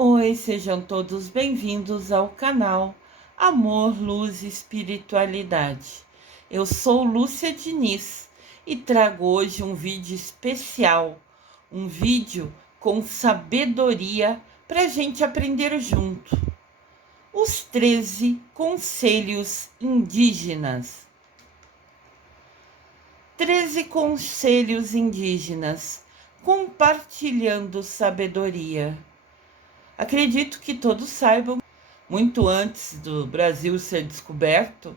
Oi, sejam todos bem-vindos ao canal Amor, Luz e Espiritualidade. Eu sou Lúcia Diniz e trago hoje um vídeo especial, um vídeo com sabedoria para a gente aprender junto. Os 13 Conselhos Indígenas. 13 Conselhos Indígenas, compartilhando sabedoria. Acredito que todos saibam, muito antes do Brasil ser descoberto,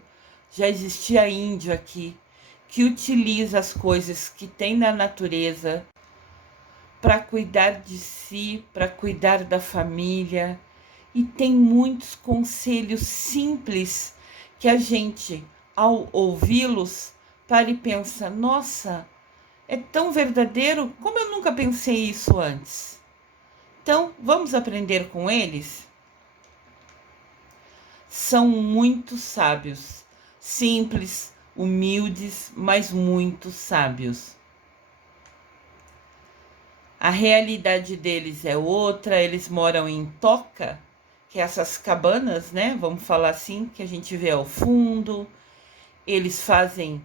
já existia índio aqui, que utiliza as coisas que tem na natureza para cuidar de si, para cuidar da família. E tem muitos conselhos simples que a gente, ao ouvi-los, para e pensa: nossa, é tão verdadeiro, como eu nunca pensei isso antes. Então, vamos aprender com eles? São muito sábios, simples, humildes, mas muito sábios. A realidade deles é outra, eles moram em toca, que é essas cabanas, né? Vamos falar assim, que a gente vê ao fundo. Eles fazem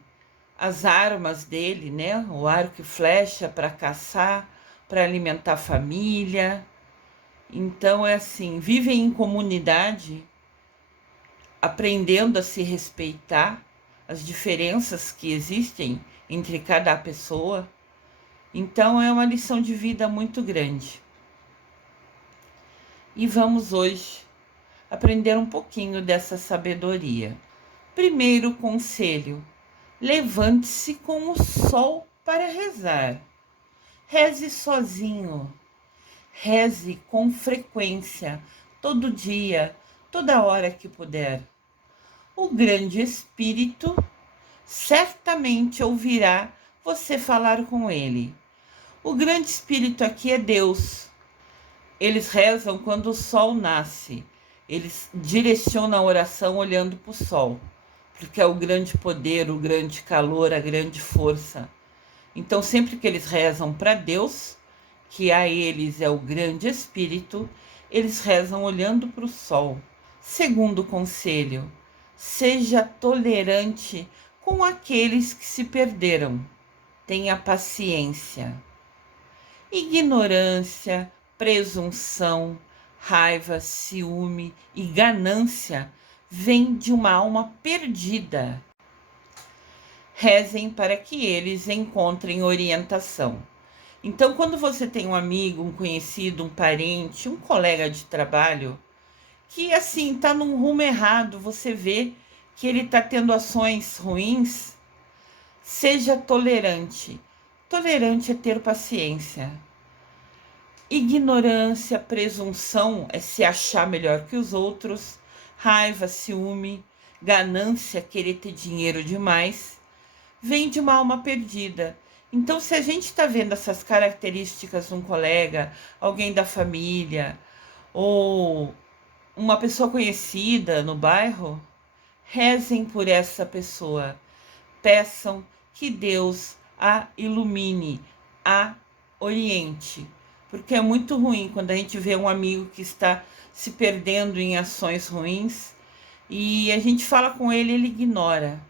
as armas dele, né? O arco e flecha para caçar, para alimentar a família. Então é assim, vivem em comunidade, aprendendo a se respeitar, as diferenças que existem entre cada pessoa. Então é uma lição de vida muito grande. E vamos hoje aprender um pouquinho dessa sabedoria. Primeiro conselho: levante-se com o sol para rezar. Reze sozinho. Reze com frequência, todo dia, toda hora que puder. O grande espírito certamente ouvirá você falar com ele. O grande espírito aqui é Deus. Eles rezam quando o sol nasce. Eles direcionam a oração olhando para o sol, porque é o grande poder, o grande calor, a grande força. Então, sempre que eles rezam para Deus, que a eles é o grande espírito, eles rezam olhando para o sol. Segundo conselho: seja tolerante com aqueles que se perderam. Tenha paciência. Ignorância, presunção, raiva, ciúme e ganância vêm de uma alma perdida. Rezem para que eles encontrem orientação. Então, quando você tem um amigo, um conhecido, um parente, um colega de trabalho, que assim está num rumo errado, você vê que ele está tendo ações ruins, seja tolerante. Tolerante é ter paciência. Ignorância, presunção é se achar melhor que os outros. Raiva, ciúme, ganância, querer ter dinheiro demais, vem de uma alma perdida. Então, se a gente está vendo essas características num colega, alguém da família, ou uma pessoa conhecida no bairro, rezem por essa pessoa. Peçam que Deus a ilumine, a oriente. Porque é muito ruim quando a gente vê um amigo que está se perdendo em ações ruins e a gente fala com ele e ele ignora.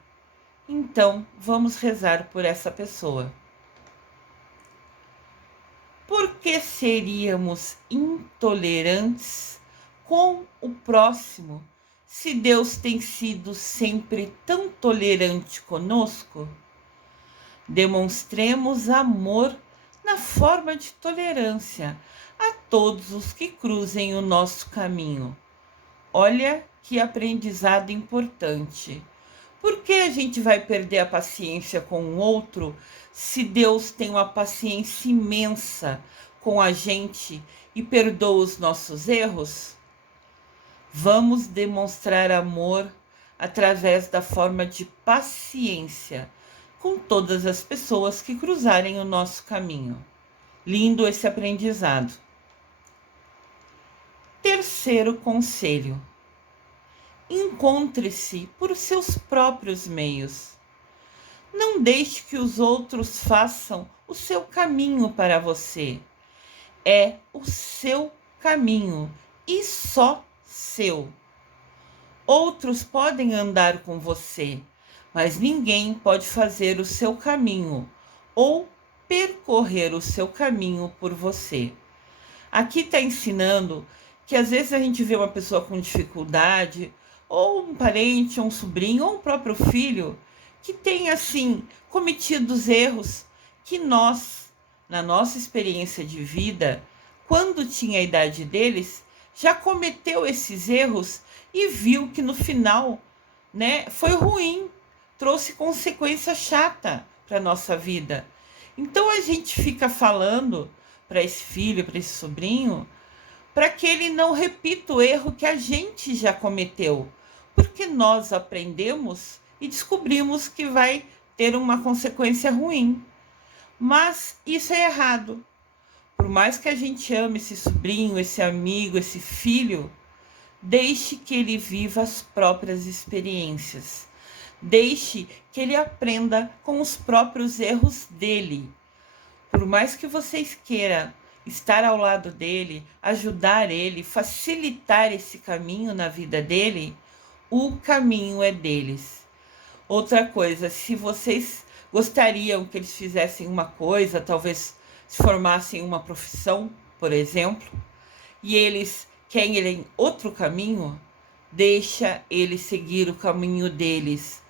Então, vamos rezar por essa pessoa. Por que seríamos intolerantes com o próximo se Deus tem sido sempre tão tolerante conosco? Demonstremos amor na forma de tolerância a todos os que cruzem o nosso caminho. Olha que aprendizado importante. Por que a gente vai perder a paciência com o outro se Deus tem uma paciência imensa com a gente e perdoa os nossos erros? Vamos demonstrar amor através da forma de paciência com todas as pessoas que cruzarem o nosso caminho. Lindo esse aprendizado. Terceiro conselho: encontre-se por seus próprios meios. Não deixe que os outros façam o seu caminho para você. É o seu caminho e só seu. Outros podem andar com você, mas ninguém pode fazer o seu caminho ou percorrer o seu caminho por você. Aqui está ensinando que às vezes a gente vê uma pessoa com dificuldade, ou um parente, ou um sobrinho, ou um próprio filho, que tem assim cometido os erros que nós, na nossa experiência de vida, quando tinha a idade deles, já cometeu esses erros e viu que no final, né, foi ruim, trouxe consequência chata para nossa vida. Então a gente fica falando para esse filho, para esse sobrinho, para que ele não repita o erro que a gente já cometeu, porque nós aprendemos e descobrimos que vai ter uma consequência ruim. Mas isso é errado. Por mais que a gente ame esse sobrinho, esse amigo, esse filho, deixe que ele viva as próprias experiências. Deixe que ele aprenda com os próprios erros dele. Por mais que vocês queiram estar ao lado dele, ajudar ele, facilitar esse caminho na vida dele, o caminho é deles. Outra coisa, se vocês gostariam que eles fizessem uma coisa, talvez se formassem uma profissão, por exemplo, e eles querem outro caminho, deixa eles seguir o caminho deles.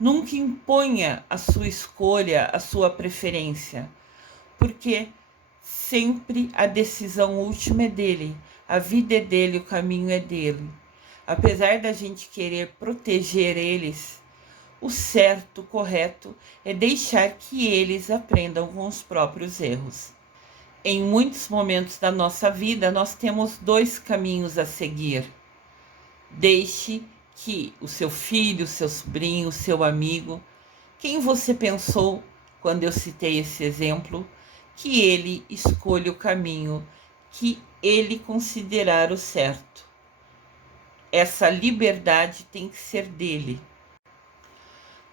Nunca imponha a sua escolha, a sua preferência, porque sempre a decisão última é dele, a vida é dele, o caminho é dele. Apesar da gente querer proteger eles, o certo, o correto, é deixar que eles aprendam com os próprios erros. Em muitos momentos da nossa vida, nós temos dois caminhos a seguir. Deixe que o seu filho, o seu sobrinho, o seu amigo, quem você pensou quando eu citei esse exemplo, que ele escolha o caminho que ele considerar o certo. Essa liberdade tem que ser dele.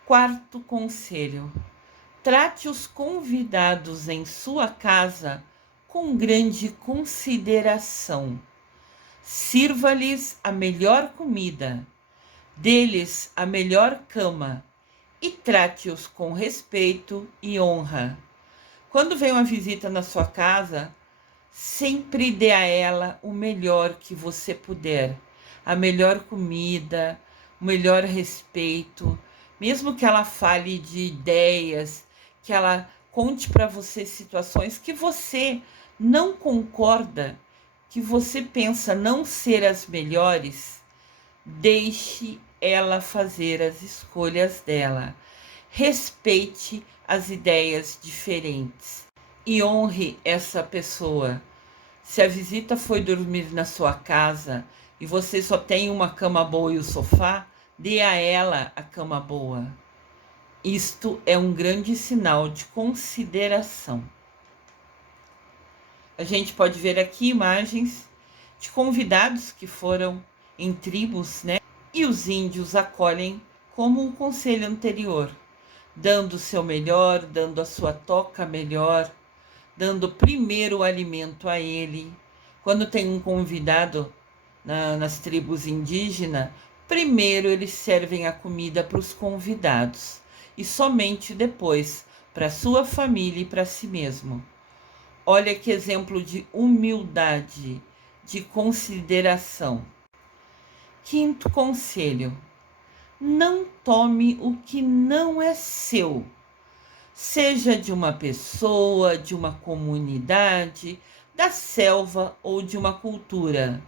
Quarto conselho: trate os convidados em sua casa com grande consideração. Sirva-lhes a melhor comida, dê-lhes a melhor cama e trate-os com respeito e honra. Quando vem uma visita na sua casa, sempre dê a ela o melhor que você puder, a melhor comida, o melhor respeito, mesmo que ela fale de ideias, que ela conte para você situações que você não concorda, que você pensa não ser as melhores, deixe ela fazer as escolhas dela. Respeite as ideias diferentes e honre essa pessoa. Se a visita foi dormir na sua casa e você só tem uma cama boa e o sofá, dê a ela a cama boa. Isto é um grande sinal de consideração. A gente pode ver aqui imagens de convidados que foram em tribos, né? E os índios acolhem como o conselho anterior, dando o seu melhor, dando a sua toca melhor, dando primeiro o alimento a ele. Quando tem um convidado nas tribos indígenas, primeiro eles servem a comida para os convidados e somente depois para sua família e para si mesmo. Olha que exemplo de humildade, de consideração. Quinto conselho: não tome o que não é seu, seja de uma pessoa, de uma comunidade, da selva ou de uma cultura.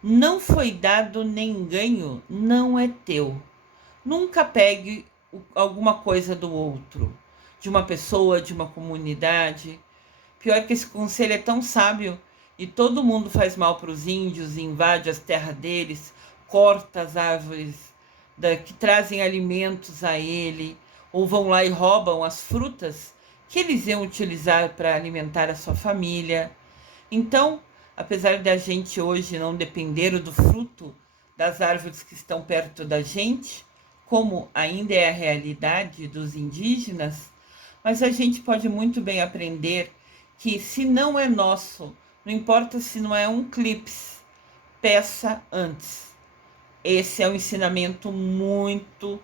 Não foi dado nem ganho, não é teu. Nunca pegue alguma coisa do outro, de uma pessoa, de uma comunidade. Pior que esse conselho é tão sábio e todo mundo faz mal para os índios, invade as terras deles, corta as árvores que trazem alimentos a ele, ou vão lá e roubam as frutas que eles iam utilizar para alimentar a sua família. Então, apesar da gente hoje não depender do fruto das árvores que estão perto da gente, como ainda é a realidade dos indígenas, mas a gente pode muito bem aprender que se não é nosso, Não importa se não é um clips, peça antes. Esse é um ensinamento muito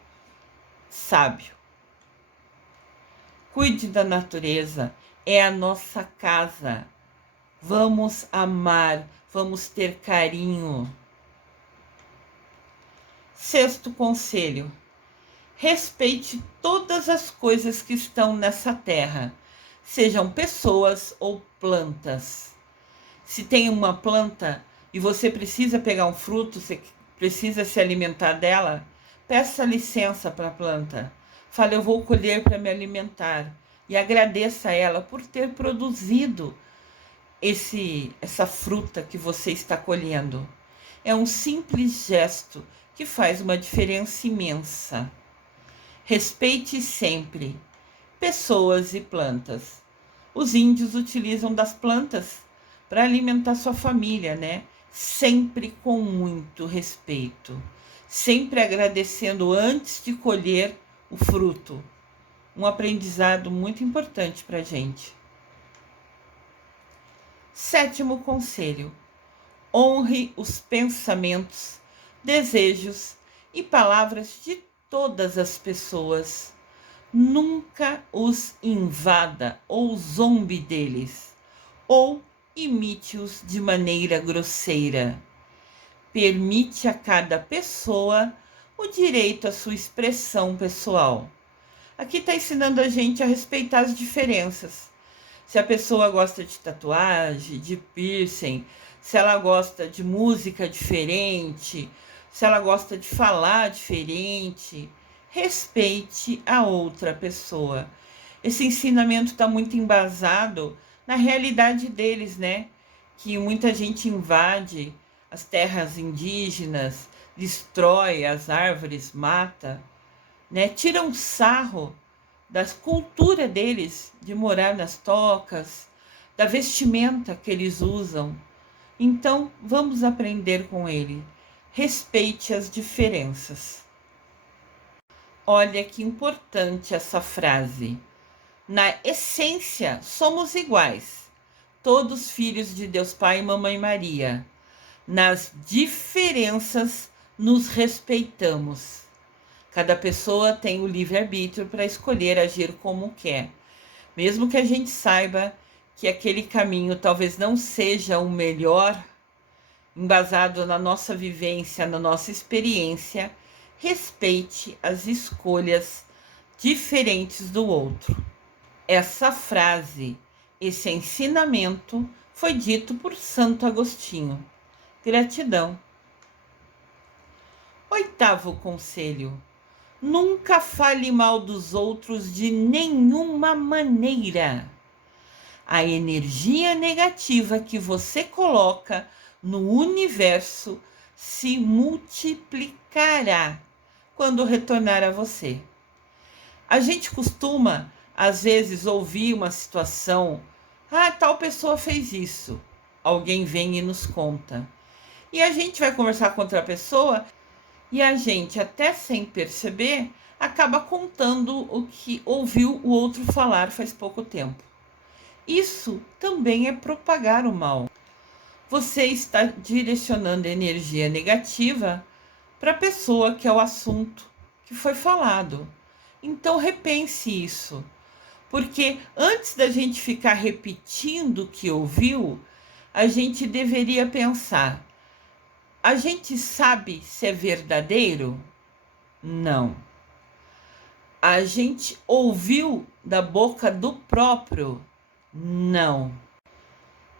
sábio. Cuide da natureza, é a nossa casa. Vamos amar, vamos ter carinho. Sexto conselho: respeite todas as coisas que estão nessa terra, sejam pessoas ou plantas. Se tem uma planta e você precisa pegar um fruto, você precisa se alimentar dela, peça licença para a planta. Fale, eu vou colher para me alimentar. E agradeça a ela por ter produzido essa fruta que você está colhendo. É um simples gesto que faz uma diferença imensa. Respeite sempre pessoas e plantas. Os índios utilizam das plantas para alimentar sua família, né? Sempre com muito respeito, sempre agradecendo antes de colher o fruto. Um aprendizado muito importante para a gente. Sétimo conselho: honre os pensamentos, desejos e palavras de todas as pessoas. Nunca os invada ou zombe deles, ou imite-os de maneira grosseira. Permite a cada pessoa o direito à sua expressão pessoal. Aqui está ensinando a gente a respeitar as diferenças. Se a pessoa gosta de tatuagem, de piercing, se ela gosta de música diferente, se ela gosta de falar diferente, respeite a outra pessoa. Esse ensinamento está muito embasado na realidade deles, né? Que muita gente invade as terras indígenas, destrói as árvores, mata, né? Tira um sarro da cultura deles, de morar nas tocas, da vestimenta que eles usam. Então, vamos aprender com ele. Respeite as diferenças. Olha que importante essa frase. Na essência, somos iguais, todos filhos de Deus Pai e Mamãe Maria. Nas diferenças, nos respeitamos. Cada pessoa tem o livre-arbítrio para escolher agir como quer. Mesmo que a gente saiba que aquele caminho talvez não seja o melhor, embasado na nossa vivência, na nossa experiência, respeite as escolhas diferentes do outro. Essa frase, esse ensinamento, foi dito por Santo Agostinho. Gratidão. Oitavo conselho: nunca fale mal dos outros de nenhuma maneira. A energia negativa que você coloca no universo se multiplicará quando retornar a você. A gente costuma, às vezes, ouvir uma situação: tal pessoa fez isso. Alguém vem e nos conta. E a gente vai conversar com outra pessoa e a gente, até sem perceber, acaba contando o que ouviu o outro falar faz pouco tempo. Isso também é propagar o mal. Você está direcionando energia negativa para a pessoa que é o assunto que foi falado. Então repense isso, porque antes da gente ficar repetindo o que ouviu, a gente deveria pensar: a gente sabe se é verdadeiro? Não. A gente ouviu da boca do próprio? Não.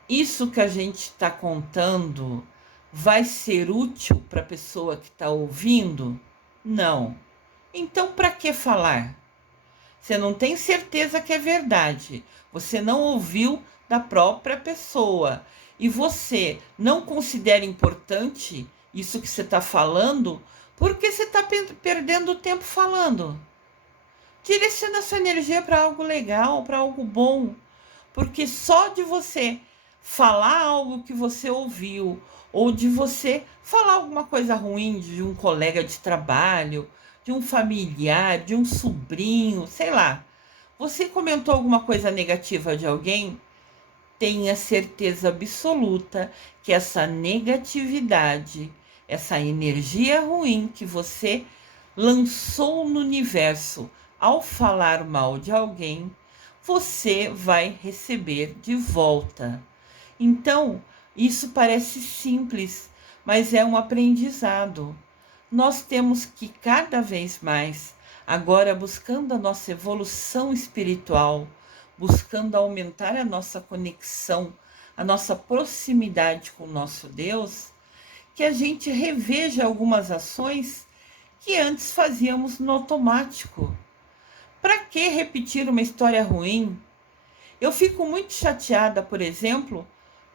Isso que a gente está contando vai ser útil para a pessoa que está ouvindo? Não. Então, para que falar? Você não tem certeza que é verdade. Você não ouviu da própria pessoa. E você não considera importante isso que você está falando, porque você está perdendo tempo falando. Direciona sua energia para algo legal, para algo bom. Porque só de você falar algo que você ouviu, ou de você falar alguma coisa ruim de um colega de trabalho, de um familiar, de um sobrinho, sei lá. Você comentou alguma coisa negativa de alguém, tenha certeza absoluta que essa negatividade, essa energia ruim que você lançou no universo ao falar mal de alguém, você vai receber de volta. Então, isso parece simples, mas é um aprendizado. Nós temos que cada vez mais, agora buscando a nossa evolução espiritual, buscando aumentar a nossa conexão, a nossa proximidade com o nosso Deus, que a gente reveja algumas ações que antes fazíamos no automático. Para que repetir uma história ruim? Eu fico muito chateada, por exemplo,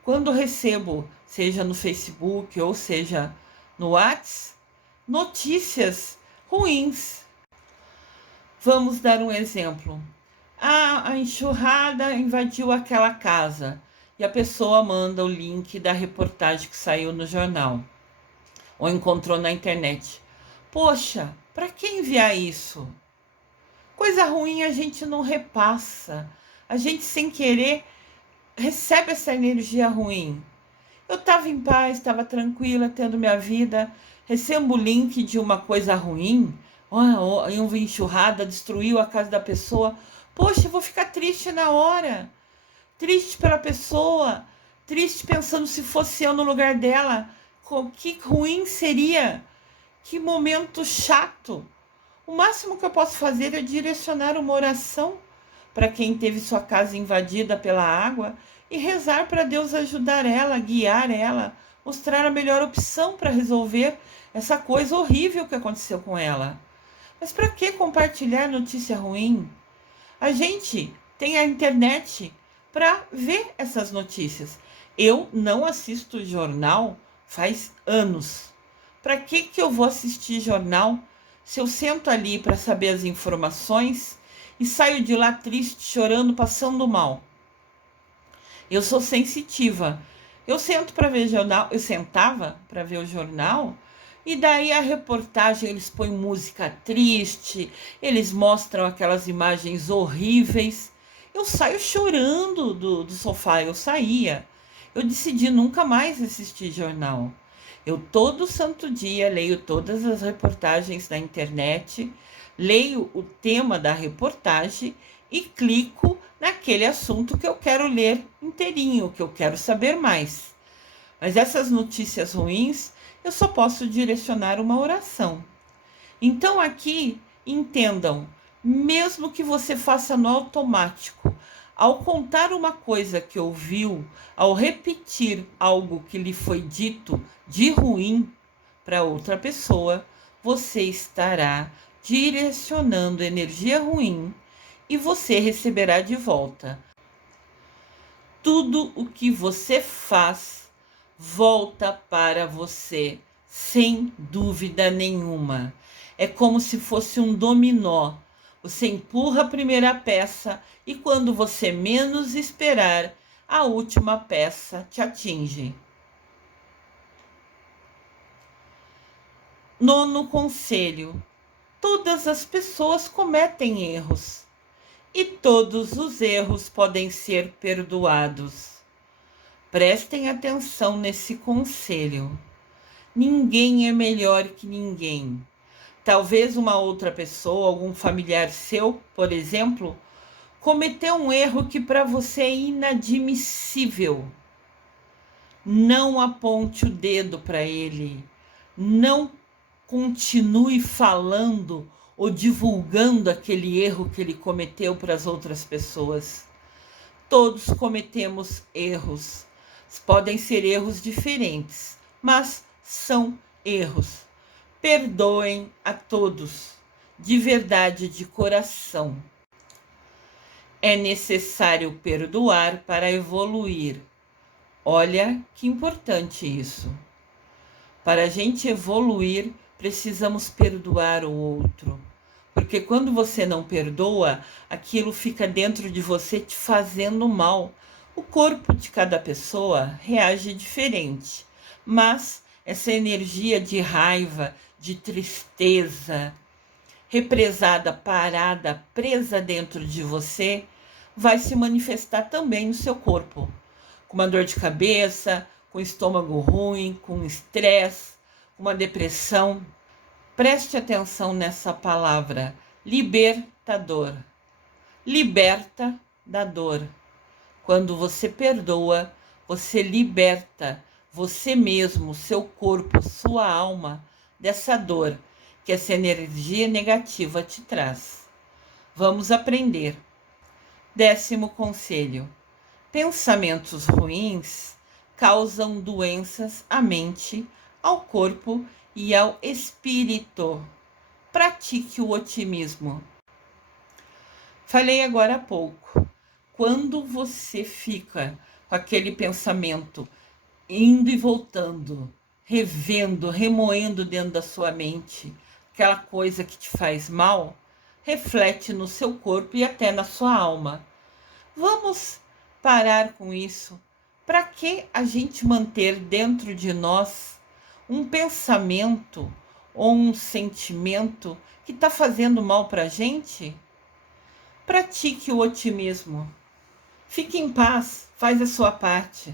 quando recebo, seja no Facebook ou seja no WhatsApp, notícias ruins. Vamos dar um exemplo. A enxurrada invadiu aquela casa e a pessoa manda o link da reportagem que saiu no jornal ou encontrou na internet. Poxa, para que enviar isso? Coisa ruim a gente não repassa. A gente, sem querer, recebe essa energia ruim. Eu estava em paz, estava tranquila, tendo minha vida. Recebo o link de uma coisa ruim. Uma enxurrada destruiu a casa da pessoa. Poxa, eu vou ficar triste na hora. Triste pela pessoa. Triste pensando se fosse eu no lugar dela. Que ruim seria. Que momento chato. O máximo que eu posso fazer é direcionar uma oração para quem teve sua casa invadida pela água e rezar para Deus ajudar ela, guiar ela, mostrar a melhor opção para resolver essa coisa horrível que aconteceu com ela. Mas para que compartilhar notícia ruim? A gente tem a internet para ver essas notícias. Eu não assisto jornal faz anos. Para que eu vou assistir jornal se eu sento ali para saber as informações e saio de lá triste, chorando, passando mal? Eu sou sensitiva. Eu sento para ver jornal, eu sentava para ver o jornal e daí a reportagem eles põem música triste, eles mostram aquelas imagens horríveis. Eu saio chorando do sofá, eu saía. Eu decidi nunca mais assistir jornal. Eu todo santo dia leio todas as reportagens na internet, leio o tema da reportagem e clico naquele assunto que eu quero ler inteirinho, que eu quero saber mais. Mas essas notícias ruins, eu só posso direcionar uma oração. Então aqui, entendam, mesmo que você faça no automático, ao contar uma coisa que ouviu, ao repetir algo que lhe foi dito de ruim para outra pessoa, você estará direcionando energia ruim e você receberá de volta. Tudo o que você faz volta para você, sem dúvida nenhuma. É como se fosse um dominó. Você empurra a primeira peça e quando você menos esperar, a última peça te atinge. Nono conselho: todas as pessoas cometem erros e todos os erros podem ser perdoados. Prestem atenção nesse conselho. Ninguém é melhor que ninguém. Talvez uma outra pessoa, algum familiar seu, por exemplo, cometeu um erro que para você é inadmissível. Não aponte o dedo para ele. Não continue falando ou divulgando aquele erro que ele cometeu para as outras pessoas. Todos cometemos erros. Podem ser erros diferentes, mas são erros. Perdoem a todos, de verdade, de coração. É necessário perdoar para evoluir. Olha que importante isso. Para a gente evoluir, precisamos perdoar o outro. Porque quando você não perdoa, aquilo fica dentro de você te fazendo mal. O corpo de cada pessoa reage diferente, mas essa energia de raiva, de tristeza, represada, parada, presa dentro de você, vai se manifestar também no seu corpo. com uma dor de cabeça, com estômago ruim, com estresse, com uma depressão. Preste atenção nessa palavra, libertador. Liberta da dor. Quando você perdoa, você liberta você mesmo, seu corpo, sua alma dessa dor que essa energia negativa te traz. Vamos aprender. 10º conselho. Pensamentos ruins causam doenças à mente, ao corpo e ao espírito. Pratique o otimismo. Falei agora há pouco. Quando você fica com aquele pensamento indo e voltando, revendo, remoendo dentro da sua mente, aquela coisa que te faz mal, reflete no seu corpo e até na sua alma. Vamos parar com isso. Para que a gente manter dentro de nós um pensamento ou um sentimento que está fazendo mal para a gente? Pratique o otimismo. Fique em paz, faz a sua parte.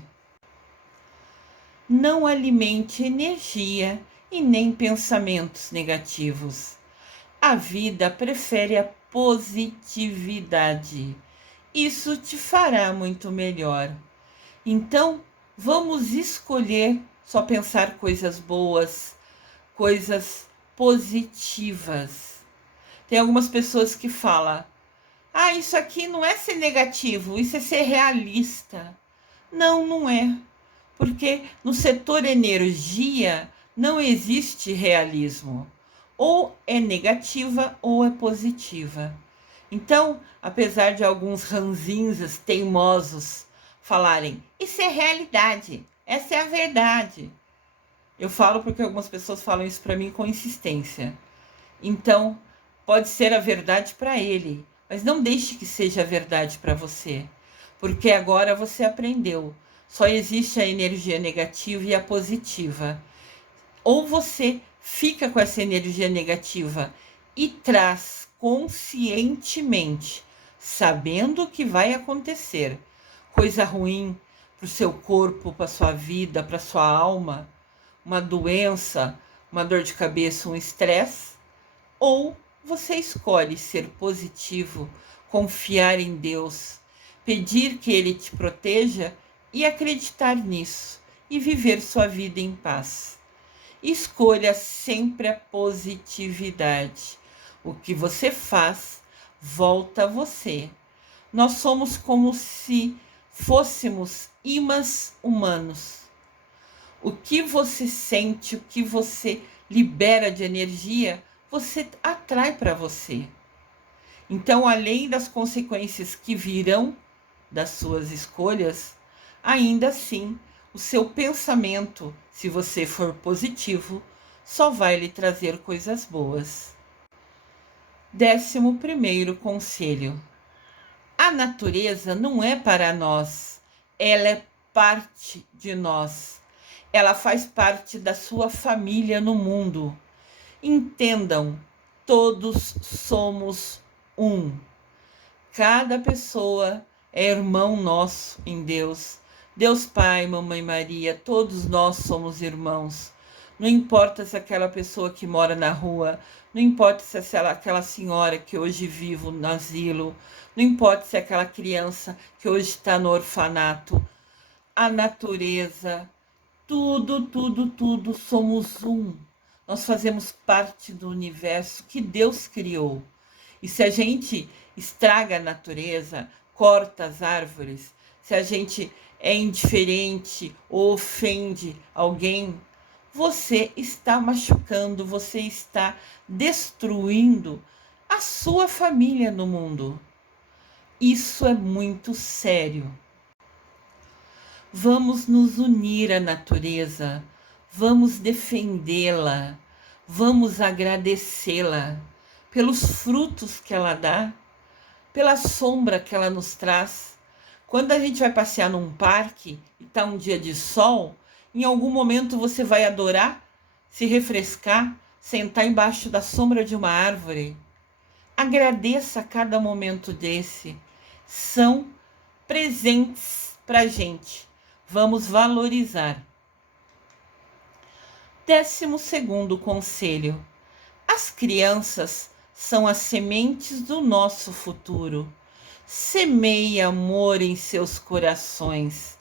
Não alimente energia e nem pensamentos negativos. A vida prefere a positividade. Isso te fará muito melhor. Então, vamos escolher só pensar coisas boas, coisas positivas. Tem algumas pessoas que falam: isso aqui não é ser negativo, isso é ser realista. Não, não é. Porque no setor energia não existe realismo. Ou é negativa ou é positiva. Então, apesar de alguns ranzinzas teimosos falarem: isso é realidade, essa é a verdade. Eu falo porque algumas pessoas falam isso para mim com insistência. Então, pode ser a verdade para ele, mas não deixe que seja a verdade para você, porque agora você aprendeu. Só existe a energia negativa e a positiva. Ou você fica com essa energia negativa e traz conscientemente, sabendo o que vai acontecer, coisa ruim para o seu corpo, para a sua vida, para a sua alma, uma doença, uma dor de cabeça, um estresse, ou você escolhe ser positivo, confiar em Deus, pedir que Ele te proteja e acreditar nisso e viver sua vida em paz. Escolha sempre a positividade. O que você faz volta a você. Nós somos como se fôssemos imãs humanos. O que você sente, o que você libera de energia, você atrai para você. Então, além das consequências que virão das suas escolhas, ainda assim, o seu pensamento, se você for positivo, só vai lhe trazer coisas boas. 11º conselho. A natureza não é para nós, ela é parte de nós. Ela faz parte da sua família no mundo. Entendam, todos somos um. Cada pessoa é irmão nosso em Deus. Deus Pai, Mamãe Maria, todos nós somos irmãos. Não importa se aquela pessoa que mora na rua, não importa se é aquela senhora que hoje vive no asilo, não importa se é aquela criança que hoje está no orfanato. A natureza, tudo somos um. Nós fazemos parte do universo que Deus criou. E se a gente estraga a natureza, corta as árvores, se a gente é indiferente ou ofende alguém, você está machucando, você está destruindo a sua família no mundo. Isso é muito sério. Vamos nos unir à natureza, vamos defendê-la, vamos agradecê-la pelos frutos que ela dá, pela sombra que ela nos traz. Quando a gente vai passear num parque e está um dia de sol, em algum momento você vai adorar se refrescar, sentar embaixo da sombra de uma árvore. Agradeça a cada momento desse. São presentes para a gente. Vamos valorizar. 12º conselho: as crianças são as sementes do nosso futuro. Semeie amor em seus corações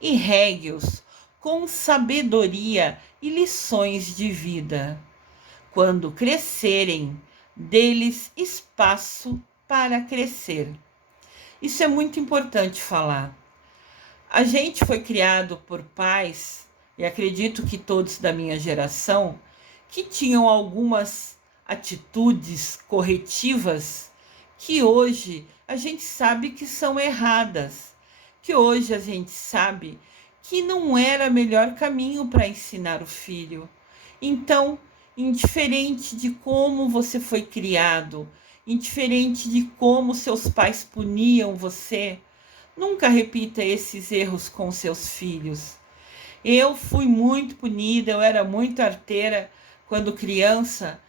e regue-os com sabedoria e lições de vida. Quando crescerem, dê-lhes espaço para crescer. Isso é muito importante falar. A gente foi criado por pais, e acredito que todos da minha geração, que tinham algumas atitudes corretivas que hoje a gente sabe que são erradas, que hoje a gente sabe que não era o melhor caminho para ensinar o filho. Então, indiferente de como você foi criado, indiferente de como seus pais puniam você, nunca repita esses erros com seus filhos. Eu fui muito punida, eu era muito arteira quando criança,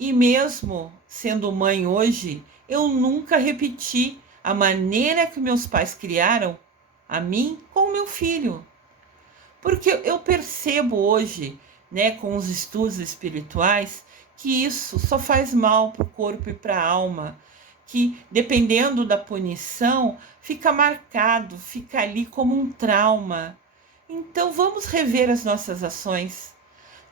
e mesmo sendo mãe hoje, eu nunca repeti a maneira que meus pais criaram a mim com o meu filho. Porque eu percebo hoje, né, com os estudos espirituais, que isso só faz mal para o corpo e para a alma, que dependendo da punição, fica marcado, fica ali como um trauma. Então vamos rever as nossas ações.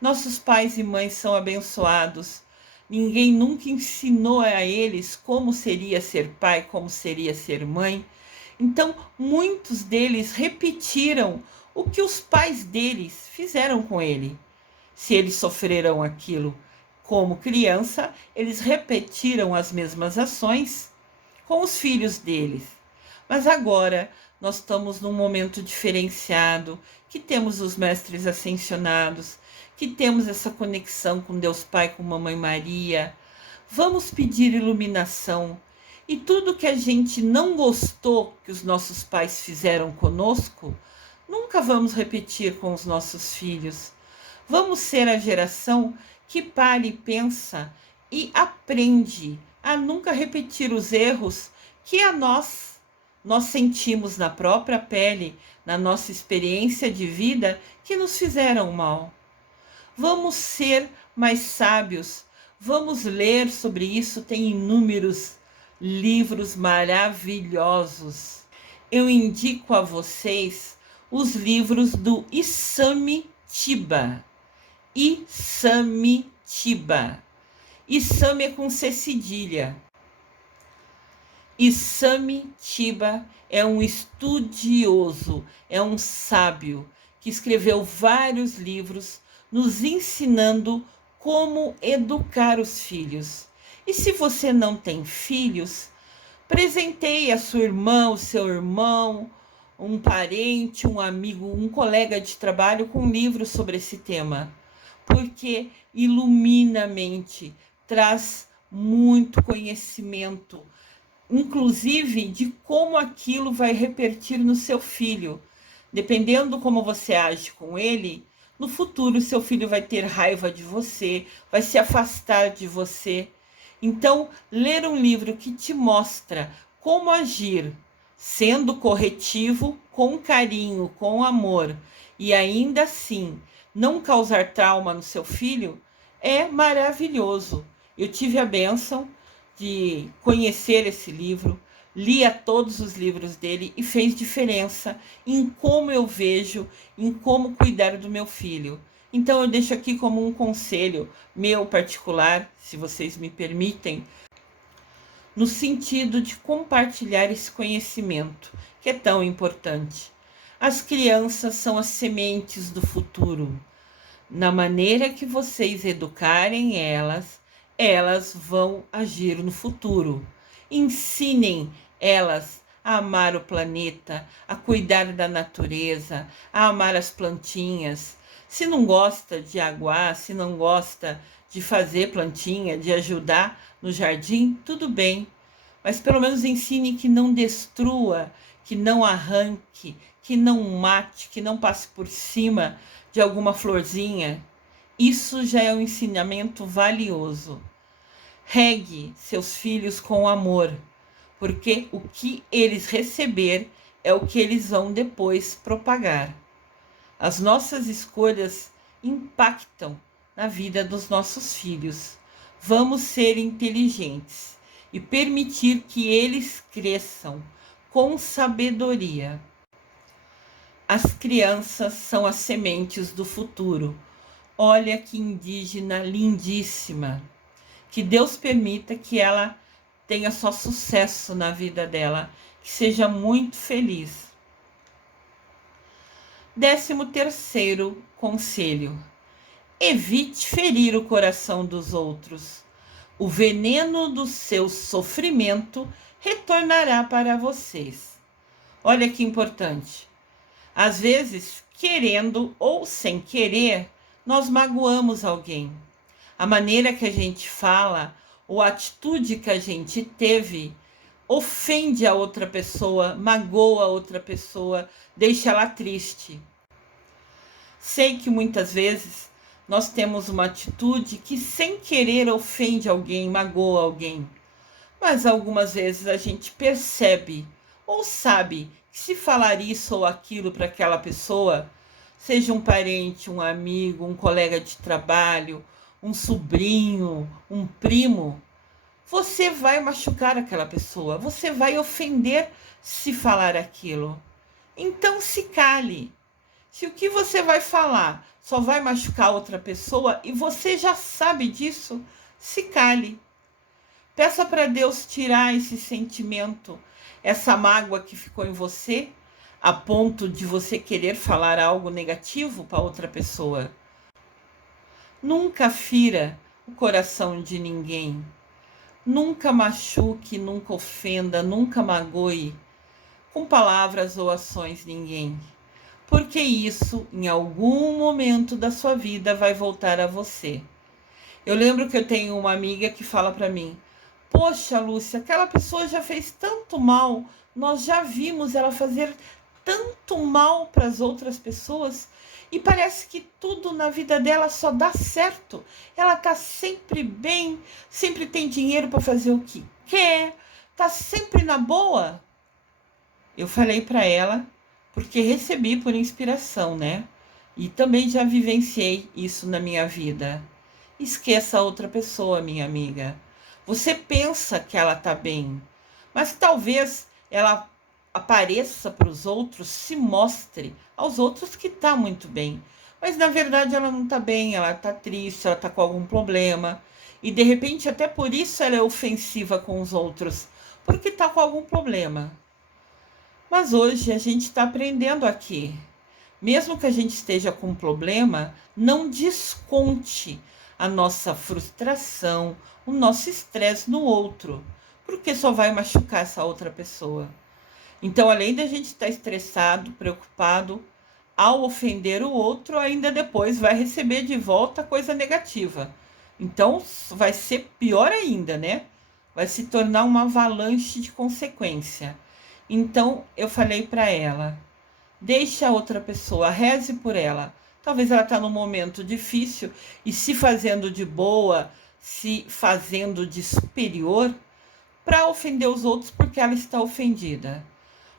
Nossos pais e mães são abençoados. Ninguém nunca ensinou a eles como seria ser pai, como seria ser mãe. Então, muitos deles repetiram o que os pais deles fizeram com ele. Se eles sofreram aquilo como criança, eles repetiram as mesmas ações com os filhos deles. Mas agora nós estamos num momento diferenciado, que temos os mestres ascensionados, que temos essa conexão com Deus Pai, com Mamãe Maria. Vamos pedir iluminação. E tudo que a gente não gostou que os nossos pais fizeram conosco, nunca vamos repetir com os nossos filhos. Vamos ser a geração que para e pensa e aprende a nunca repetir os erros que nós sentimos na própria pele, na nossa experiência de vida, que nos fizeram mal. Vamos ser mais sábios, vamos ler sobre isso, tem inúmeros livros maravilhosos. Eu indico a vocês os livros do Isami Tiba. Isami Tiba. Isami é com C cedilha. Isami Tiba é um estudioso, é um sábio que escreveu vários livros nos ensinando como educar os filhos. E se você não tem filhos, presenteie a sua irmã, o seu irmão, um parente, um amigo, um colega de trabalho com um livro sobre esse tema, porque ilumina a mente, traz muito conhecimento, inclusive de como aquilo vai repercutir no seu filho. Dependendo como você age com ele, no futuro seu filho vai ter raiva de você, vai se afastar de você. Então, ler um livro que te mostra como agir, sendo corretivo, com carinho, com amor, e ainda assim não causar trauma no seu filho, é maravilhoso. Eu tive a bênção de conhecer esse livro, lia todos os livros dele e fez diferença em como eu vejo, em como cuidar do meu filho. Então eu deixo aqui como um conselho meu particular, se vocês me permitem, no sentido de compartilhar esse conhecimento, que é tão importante. As crianças são as sementes do futuro. Na maneira que vocês educarem elas, elas vão agir no futuro. Ensinem elas a amar o planeta, a cuidar da natureza, a amar as plantinhas. Se não gosta de aguar, se não gosta de fazer plantinha, de ajudar no jardim, tudo bem. Mas pelo menos ensine que não destrua, que não arranque, que não mate, que não passe por cima de alguma florzinha. Isso já é um ensinamento valioso. Regue seus filhos com amor, porque o que eles receber é o que eles vão depois propagar. As nossas escolhas impactam na vida dos nossos filhos. Vamos ser inteligentes e permitir que eles cresçam com sabedoria. As crianças são as sementes do futuro. Olha que indígena lindíssima. Que Deus permita que ela tenha só sucesso na vida dela, que seja muito feliz. 13º conselho: evite ferir o coração dos outros. O veneno do seu sofrimento retornará para vocês. Olha que importante. Às vezes, querendo ou sem querer, nós magoamos alguém. A maneira que a gente fala ou a atitude que a gente teve ofende a outra pessoa, magoa a outra pessoa, deixa ela triste. Sei que muitas vezes nós temos uma atitude que sem querer ofende alguém, magoa alguém. Mas algumas vezes a gente percebe ou sabe que se falar isso ou aquilo para aquela pessoa, seja um parente, um amigo, um colega de trabalho, um sobrinho, um primo, você vai machucar aquela pessoa, você vai ofender se falar aquilo. Então se cale. Se o que você vai falar só vai machucar outra pessoa e você já sabe disso, se cale. Peça para Deus tirar esse sentimento, essa mágoa que ficou em você, a ponto de você querer falar algo negativo para outra pessoa. Nunca fira o coração de ninguém. Nunca machuque, nunca ofenda, nunca magoe com palavras ou ações ninguém. Porque isso, em algum momento da sua vida, vai voltar a você. Eu lembro que eu tenho uma amiga que fala para mim: poxa, Lúcia, aquela pessoa já fez tanto mal, nós já vimos ela fazer tanto mal para as outras pessoas e parece que tudo na vida dela só dá certo. Ela tá sempre bem, sempre tem dinheiro para fazer o que quer, tá sempre na boa. Eu falei para ela, porque recebi por inspiração, né? E também já vivenciei isso na minha vida. Esqueça a outra pessoa, minha amiga. Você pensa que ela tá bem, mas talvez ela apareça para os outros, se mostre aos outros que tá muito bem. Mas na verdade ela não tá bem, ela tá triste, ela tá com algum problema. E de repente até por isso ela é ofensiva com os outros, porque tá com algum problema. Mas hoje a gente está aprendendo aqui. Mesmo que a gente esteja com um problema, não desconte a nossa frustração, o nosso estresse no outro, porque só vai machucar essa outra pessoa. Então, além da gente estar estressado, preocupado, ao ofender o outro, ainda depois vai receber de volta coisa negativa. Então, vai ser pior ainda, né? Vai se tornar uma avalanche de consequência. Então, eu falei para ela: deixe a outra pessoa, reze por ela. Talvez ela está num momento difícil e se fazendo de boa, se fazendo de superior para ofender os outros porque ela está ofendida.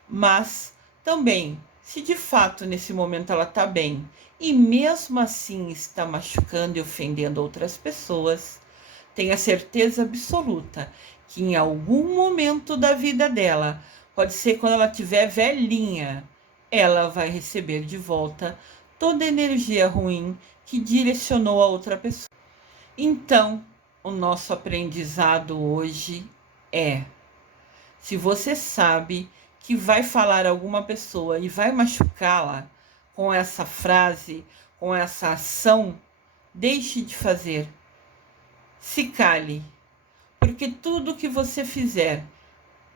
Mas também, se de fato nesse momento ela está bem e mesmo assim está machucando e ofendendo outras pessoas, tenha certeza absoluta que em algum momento da vida dela, pode ser quando ela estiver velhinha, ela vai receber de volta toda a energia ruim que direcionou a outra pessoa. Então, o nosso aprendizado hoje é: se você sabe que vai falar alguma pessoa e vai machucá-la com essa frase, com essa ação, deixe de fazer. Se cale, porque tudo que você fizer,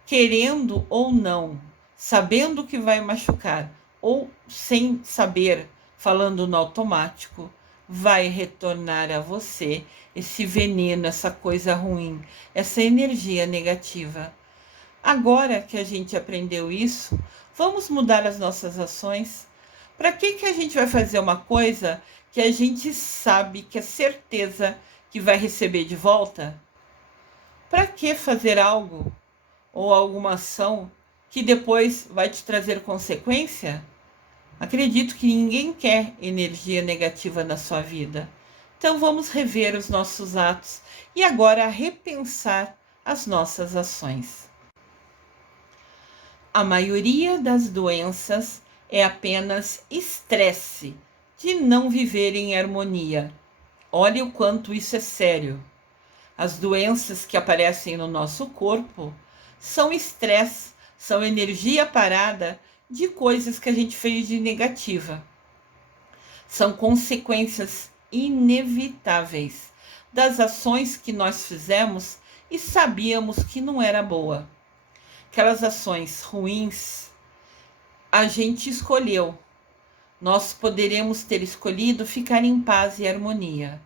querendo ou não, sabendo que vai machucar, ou sem saber, falando no automático, vai retornar a você esse veneno, essa coisa ruim, essa energia negativa. Agora que a gente aprendeu isso, vamos mudar as nossas ações. Para que a gente vai fazer uma coisa que a gente sabe, que é certeza que vai receber de volta? Para que fazer algo ou alguma ação que depois vai te trazer consequência? Acredito que ninguém quer energia negativa na sua vida. Então vamos rever os nossos atos e agora repensar as nossas ações. A maioria das doenças é apenas estresse de não viver em harmonia. Olha o quanto isso é sério. As doenças que aparecem no nosso corpo são estresse, são energia parada de coisas que a gente fez de negativa. São consequências inevitáveis das ações que nós fizemos e sabíamos que não era boa. Aquelas ações ruins, a gente escolheu. Nós poderíamos ter escolhido ficar em paz e harmonia.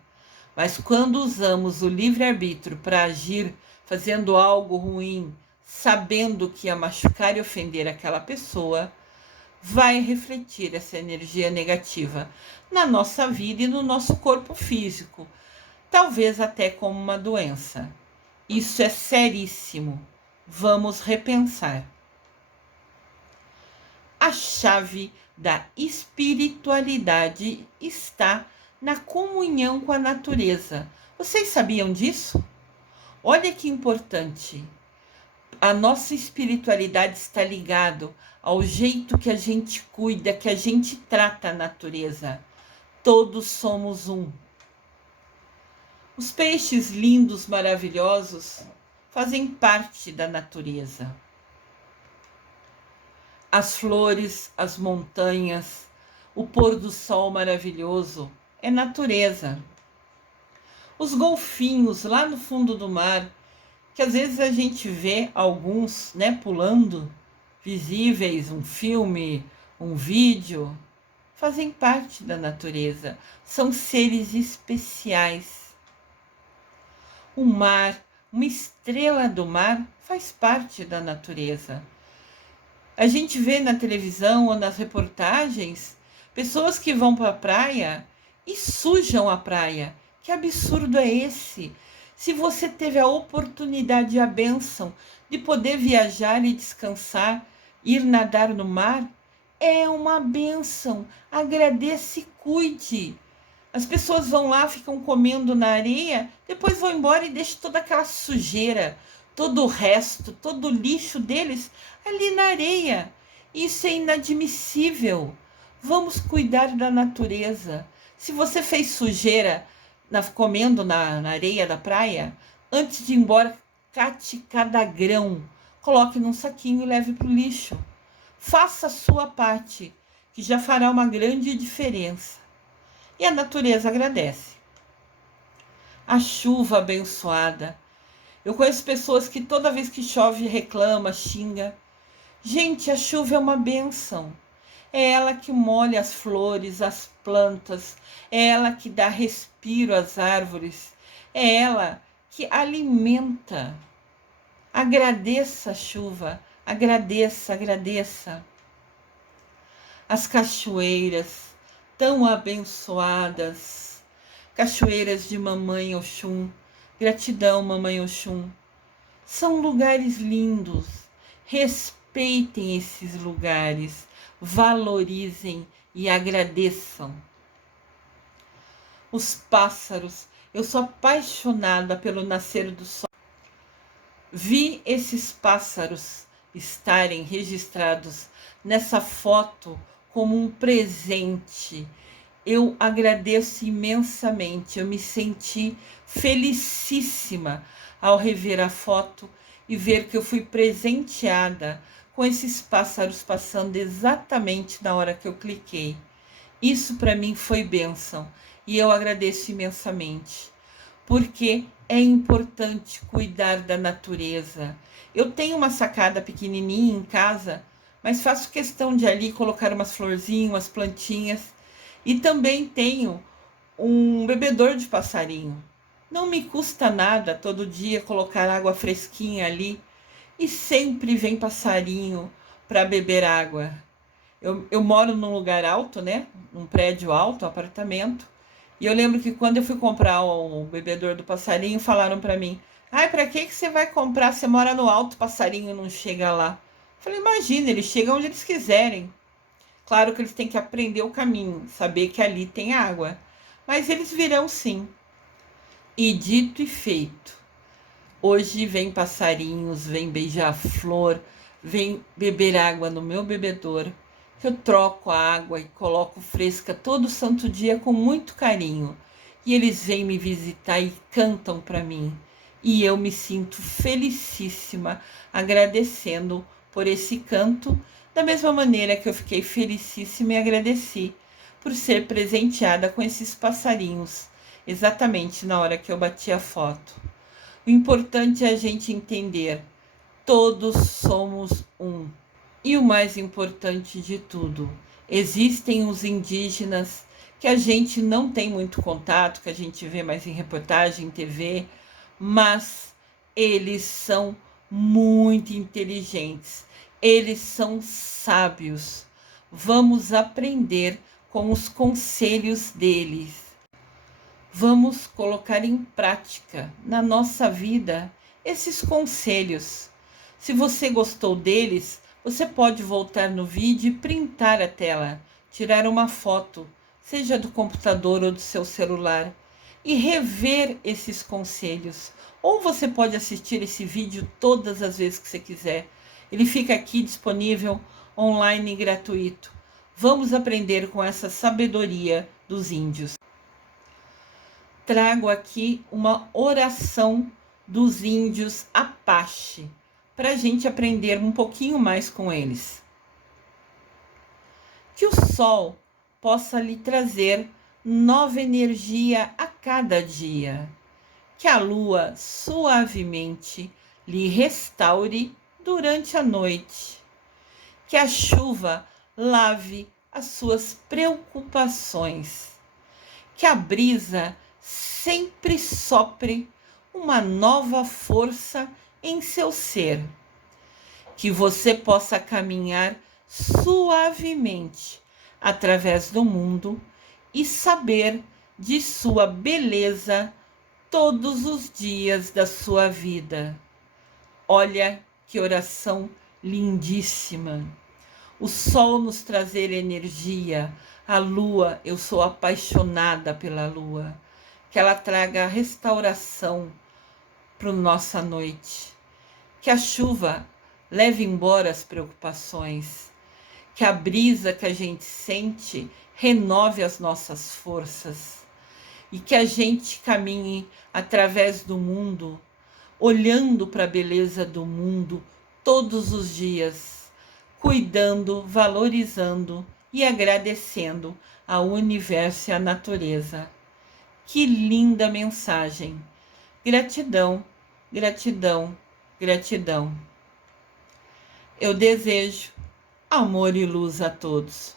Mas quando usamos o livre-arbítrio para agir, fazendo algo ruim, sabendo que ia machucar e ofender aquela pessoa, vai refletir essa energia negativa na nossa vida e no nosso corpo físico, talvez até como uma doença. Isso é seríssimo. Vamos repensar. A chave da espiritualidade está na comunhão com a natureza. Vocês sabiam disso? Olha que importante. A nossa espiritualidade está ligada ao jeito que a gente cuida, que a gente trata a natureza. Todos somos um. Os peixes lindos, maravilhosos, fazem parte da natureza. As flores, as montanhas, o pôr do sol maravilhoso é natureza. Os golfinhos lá no fundo do mar, que às vezes a gente vê alguns, né, pulando, visíveis, um filme, um vídeo, fazem parte da natureza. São seres especiais. O mar, uma estrela do mar, faz parte da natureza. A gente vê na televisão ou nas reportagens pessoas que vão para a praia e sujam a praia. Que absurdo é esse? Se você teve a oportunidade e a bênção de poder viajar e descansar, ir nadar no mar, é uma bênção. Agradeça e cuide. As pessoas vão lá, ficam comendo na areia, depois vão embora e deixam toda aquela sujeira, todo o resto, todo o lixo deles ali na areia. Isso é inadmissível. Vamos cuidar da natureza. Se você fez sujeira comendo na areia da praia, antes de ir embora, cate cada grão, coloque num saquinho e leve para o lixo. Faça a sua parte, que já fará uma grande diferença. E a natureza agradece. A chuva abençoada. Eu conheço pessoas que toda vez que chove reclama, xinga. Gente, a chuva é uma bênção. É ela que molha as flores, as plantas. É ela que dá respiro às árvores. É ela que alimenta. Agradeça a chuva. Agradeça, agradeça. As cachoeiras tão abençoadas. Cachoeiras de Mamãe Oxum. Gratidão, Mamãe Oxum. São lugares lindos. Respeitem esses lugares. Valorizem e agradeçam. Os pássaros. Eu sou apaixonada pelo nascer do sol. Vi esses pássaros estarem registrados nessa foto como um presente. Eu agradeço imensamente. Eu me senti felicíssima ao rever a foto e ver que eu fui presenteada com esses pássaros passando exatamente na hora que eu cliquei. Isso para mim foi bênção e eu agradeço imensamente, porque é importante cuidar da natureza. Eu tenho uma sacada pequenininha em casa, mas faço questão de ali colocar umas florzinhas, umas plantinhas, e também tenho um bebedor de passarinho. Não me custa nada todo dia colocar água fresquinha ali, e sempre vem passarinho para beber água. Eu moro num lugar alto, né? Num prédio alto, um apartamento. E eu lembro que quando eu fui comprar o bebedor do passarinho, falaram para mim: ai, para que você vai comprar? Você mora no alto, passarinho não chega lá. Eu falei: imagina, eles chegam onde eles quiserem. Claro que eles têm que aprender o caminho, saber que ali tem água, mas eles virão sim. E dito e feito. Hoje vem passarinhos, vem beija-flor, vem beber água no meu bebedouro, que eu troco a água e coloco fresca todo santo dia com muito carinho. E eles vêm me visitar e cantam para mim. E eu me sinto felicíssima, agradecendo por esse canto, da mesma maneira que eu fiquei felicíssima e agradeci por ser presenteada com esses passarinhos, exatamente na hora que eu bati a foto. O importante é a gente entender, todos somos um. E o mais importante de tudo, existem os indígenas que a gente não tem muito contato, que a gente vê mais em reportagem, em TV, mas eles são muito inteligentes, eles são sábios. Vamos aprender com os conselhos deles. Vamos colocar em prática na nossa vida esses conselhos. Se você gostou deles, você pode voltar no vídeo e printar a tela, tirar uma foto, seja do computador ou do seu celular, e rever esses conselhos. Ou você pode assistir esse vídeo todas as vezes que você quiser. Ele fica aqui disponível online e gratuito. Vamos aprender com essa sabedoria dos índios. Trago aqui uma oração dos índios Apache, para a gente aprender um pouquinho mais com eles. Que o sol possa lhe trazer nova energia a cada dia. Que a lua suavemente lhe restaure durante a noite. Que a chuva lave as suas preocupações. Que a brisa sempre sopre uma nova força em seu ser. Que você possa caminhar suavemente através do mundo e saber de sua beleza todos os dias da sua vida. Olha que oração lindíssima. O sol nos trazer energia, a lua, eu sou apaixonada pela lua, que ela traga restauração para nossa noite, que a chuva leve embora as preocupações, que a brisa que a gente sente renove as nossas forças e que a gente caminhe através do mundo, olhando para a beleza do mundo todos os dias, cuidando, valorizando e agradecendo ao universo e à natureza. Que linda mensagem! Gratidão, gratidão, gratidão. Eu desejo amor e luz a todos.